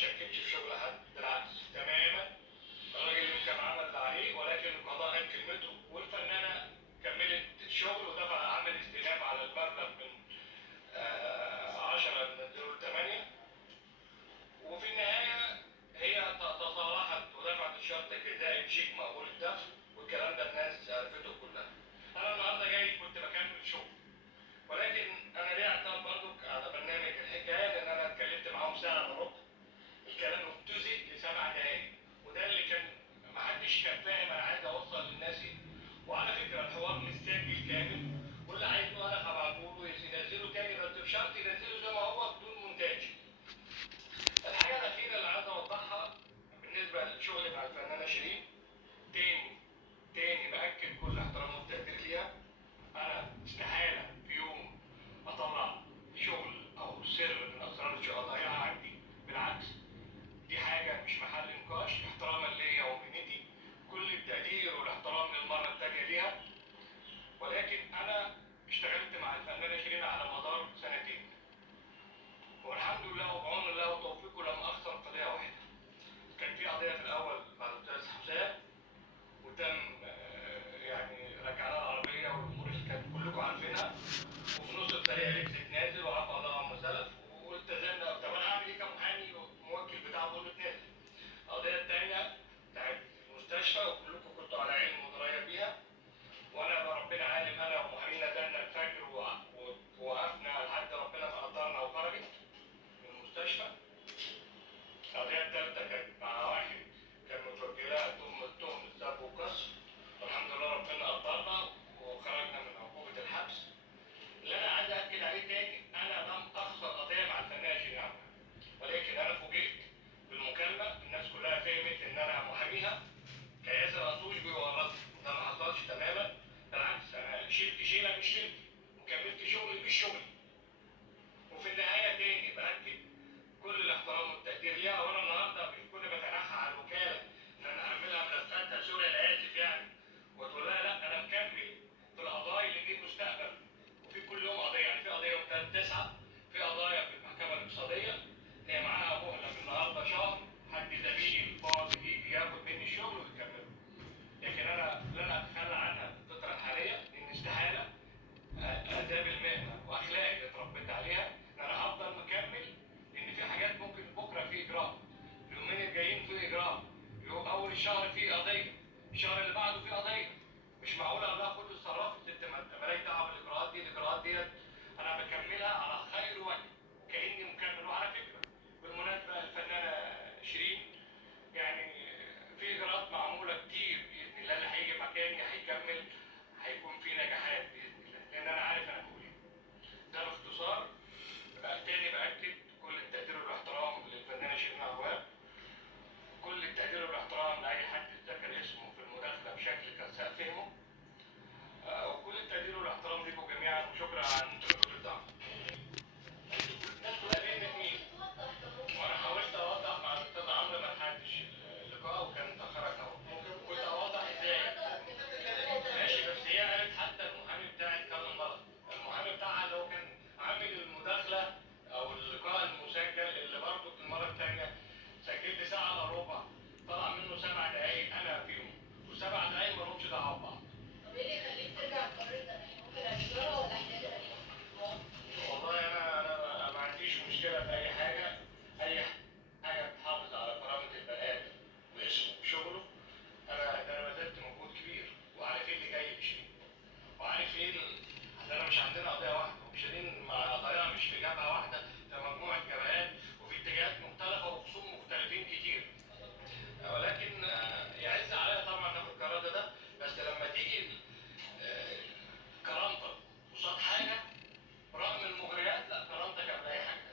شككش في شغل حد، بالعكس تماما. الراجل يمكن عمل اللي عليه، ولكن القضاء قال كلمته، والفنانه كملت الشغل ودفع عمل استئناف على المبلغ من 10 دول 8. وفي النهايه هي تصالحت ودفعت الشرط الجزائي بشيك مقبول الدفع، والكلام ده الناس عرفته كلها. انا النهارده جاي كنت بكمل شغل، ولكن انا ليه اعترض برضك على برنامج الحكايه، لان انا اتكلمت معاهم ساعه الا ربع. الكلام مبتذل ل7 دقايق، وده اللي كان محدش كان فاهم انا عايز اوصل للناس ايه. وعلى فكره الحوار مستسجل كامل، واللي عايزه انا هبعته له ينزله تاني، بس بشرط ينزله زي ما هو بدون مونتاج. الحاجه الاخيره اللي عايز اوضحها بالنسبه للشغل مع الفنانه شيرين، تاني باكد كل احترام والتقدير ليها. انا استحاله في يوم اطلع شغل او سر من اسرار الشغل اضيعها عندي، بالعكس دي حاجه مش محل نقاش. احتراما ليا ومهنتي، كل التقدير والاحترام للمره الثانيه ليها. ولكن انا اشتغلت مع الفنانه شيرين على مدار 2 سنين، والحمد لله وبعون الله وتوفيقه لم اخسر قضيه واحده. كان في قضيه في الاول مع الاستاذ حسام، وتم يعني رجعنا العربيه والامور اللي كانت كلكم عارفينها، وفي نص الطريق عرفت اتنازل وعفى الله عما سلف، والتزمنا. طب انا هعمل ايه كمحامي والموكل بتاعه بيقول له اتنازل؟ القضيه الثانيه بتاعت المستشفى، وكلكم كنتوا على علم ودرايه بيها، وانا ربنا عالم انا ومحامينا زلنا الفجر ووقفنا لحد ربنا ما قدرنا وخرجت من المستشفى. القضيه الثالثه كانت مع واحد كان متوكل لها تهمه سب وقذف، والحمد لله ربنا قدرنا وخرجنا من عقوبه الحبس. اللي انا عايز اكد عليه تاني، انا لم اخسر قضيه مع الفنانه شيرين عبد الوهاب، ولكن انا فوجئت بالمكالمه. الناس كلها فهمت ان انا محاميها كياسر قطوش بيورطني، ده ما حصلش تماما. بالعكس انا شلت شيله مش شلتي، وكملت شغلي مش شغلي. وفي النهايه تاني باكد كل الاحترام والتقدير ليها. وانا النهارده مش كنت بتنحى على الوكاله ان انا اعملها ملفاتها، سوري انا اسف يعني، وتقول لها لا انا مكمل في القضايا اللي دي مستقبل. وفي كل يوم قضيه، يعني في قضيه يوم 3/9، في قضايا في المحكمه الاقتصاديه هي معاها مهله من النهارده شهر، حد زميل فاضي يجي ياخد مني الشغل ويكمله. لكن انا لن اتخلى عنها في الفتره الحاليه، لان استحاله آداب المهنه واخلاقي اللي اتربيت عليها ان انا هفضل مكمل، لان في حاجات ممكن بكره في اجراء، اليومين الجايين في اجراء، يوم اول الشهر في قضيه، الشهر اللي بعده في قضيه. مش معقول اقول لها خد اتصرفت انت مالك دعوه بالاجراءات دي. الاجراءات ديت انا بكملها على خير وجه كاني مكمل. وعلى فكره بالمناسبه الفنانه شيرين يعني في اجراءات معموله كتير باذن الله، اللي هيجي مكاني هيكمل، هيكون في نجاحات باذن الله، لان انا عارف انا بقول ايه. ده باختصار. تاني باكد كل التقدير والاحترام للفنانه شيرين عبد الوهاب، كل التقدير والاحترام لاي حد اتذكر اسمه في المداخله بشكل كان ساء فهمه، وكل التقدير والاحترام لكم جميعا، وشكرا على ان انتم لكم الدعم. الناس كلها فهمت مين، وانا حاولت اوضح مع الاستاذ عمرو، ما لحقتش اللقاء وكان متاخر اهو. ممكن كنت اوضح ازاي؟ ماشي، بس هي قالت حتى المحامي بتاعي اتكلم غلط. المحامي بتاعها اللي هو كان عامل المداخله او اللقاء المسجل، اللي برضه المره الثانيه سجلت ساعه الا ربع، طلع منه 7 دقائق انا فيهم، و7 دقائق ما لهمش دعوه ببعض. طب ايه اللي يخليك ترجع قررت ده؟ ممكن اعتذار ولا احتاج والله انا ما عنديش مشكله في اي حاجه، اي حاجه تحافظ على كرامه البني ادم واسمه وشغله. انا بذلت مجهود كبير، وعارف ايه اللي جاي لشيرين، وعارف ايه انا مش عندنا قضيه واحده، وشيرين مع قضايا مش في جبهه واحده، ده مجموعه جبهات وفي اتجاهات مختلفه وخصوم مختلفين كتير. ولكن يعز عليا طبعا ناخد قرار ده، بس لما تيجي كرامتك قصاد حاجه رغم المغريات، لا كرامتك قبل اي حاجه.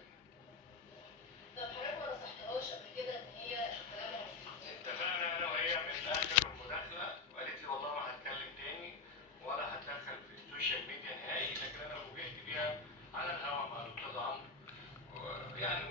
طب حضرتك ما نصحتهاش قبل كده ان هي كلامها اتفقنا انا وهي من اخر المداخله، وقالت لي والله ما هتكلم تاني ولا هتدخل في السوشيال ميديا نهائي، لكن انا فوجئت بيها على الهوا مع الاستاذ عمرو يعني